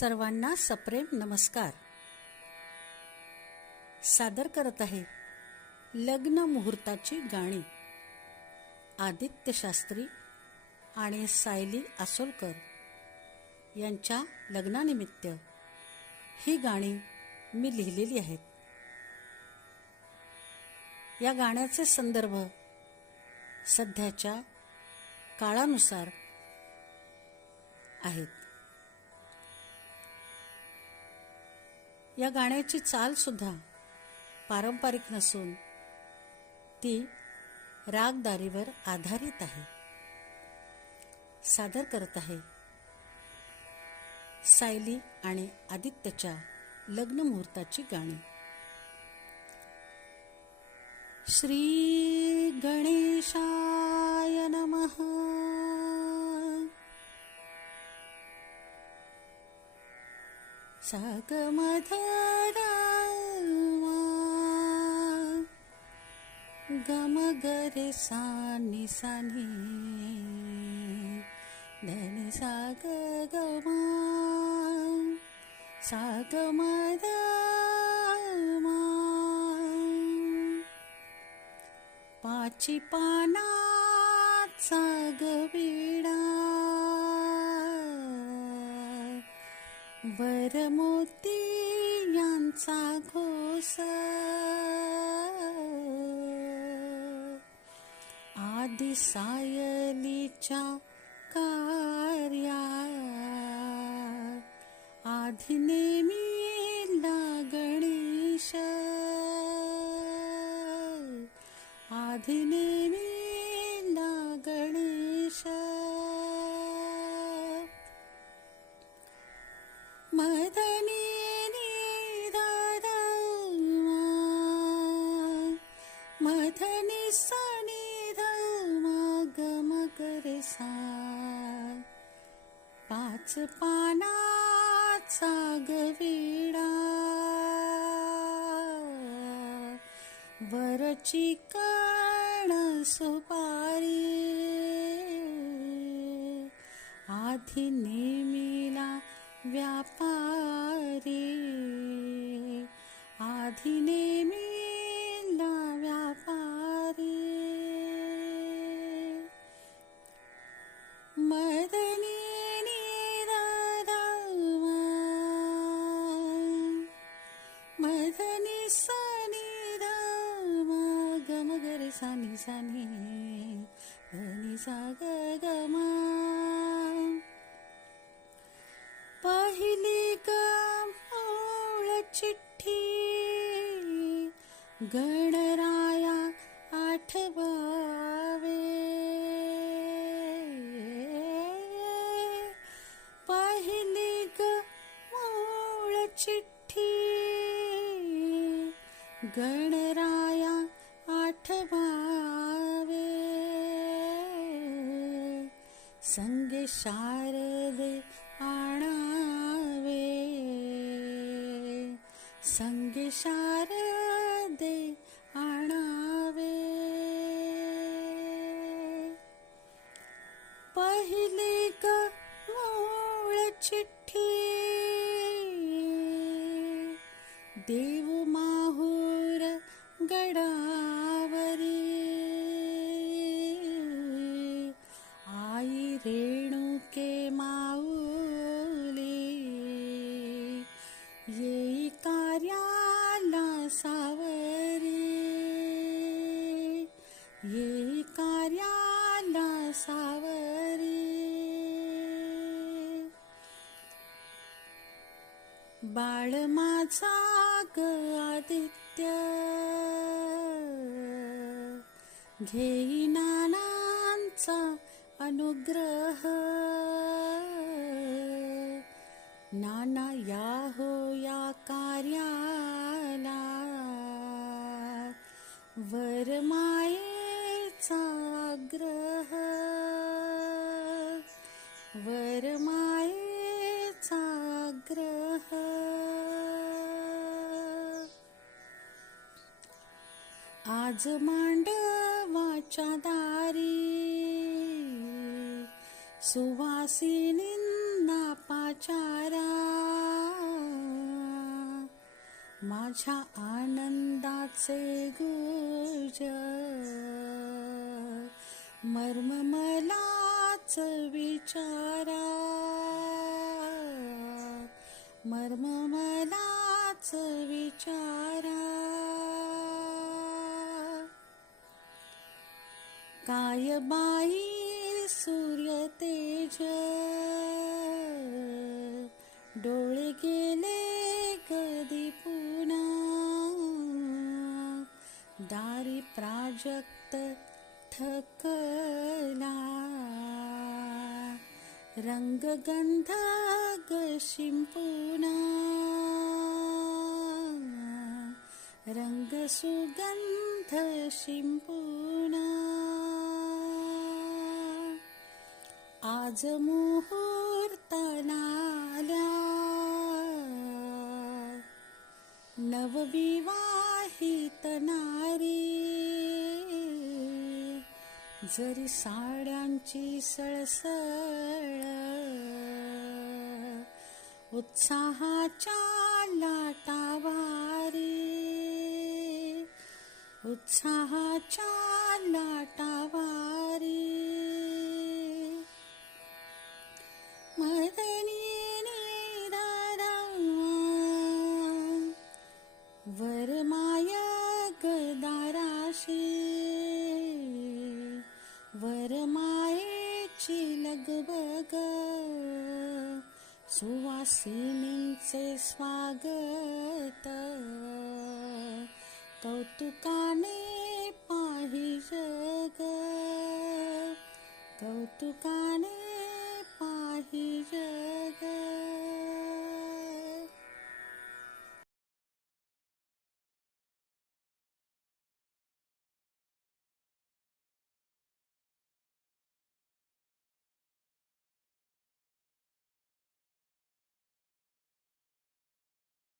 सर्वांना सप्रेम नमस्कार. सादर करत आहे लग्न मुहूर्ताची गाणी. आदित्य शास्त्री आणि सायली आसोलकर यांच्या लग्नानिमित्त ही गाणी मी लिहिलेली आहेत. या गाण्याचे संदर्भ सध्याच्या काळानुसार आहेत. या गाण्याची चालसुद्धा पारंपरिक नसून ती रागदारीवर आधारित आहे. सादर करत आहे सायली आणि आदित्यच्या लग्न मुहूर्ताची गाणी. श्री सग मधुरमा गमगर सनि सी सा गमा सा मधमा पाची पनात् सग वर मोती यांचा घोस आदि सायलीच्या कार्या आधी नेमी लागणीश आधी नेमी पाच पानाचा गविडा. वरची कण सुपा गरे सानी सा ग गमा पहिली गमोळ चिठ्ठी गणराया आठवावे. पाहिली मूळ चिठ्ठी गणरा संगे शारदे आणावे। संगे शारदे आणावे। पहिली ग मूळ चिठ्ठी। देव येई कार्याला सावरी. बाळ माझा ग आदित्य. घेई नानांचा अनुग्रह. नाना या हो या कार्याला. वर आज मांडवाच्या दारी सुवासिनींना पाचारा माझ्या आनंदाचे गुज मर्म मलाच विचारा मर्म यबाई सूर्यतेज? डोलगे कीपुना दारी प्राजक्त थकला. रङ्गम्पुना रङ्गगन्ध शिम्पु आज मुहूर्ताला नवविवाहित नारी. जरी साड्यांची सळसळ उत्साहाच्या लाटावारी. उत्साहाच्या परमायेची लगबग सुवासिनीचे स्वागत. कौतुकाने पाहिजग कौतुकाने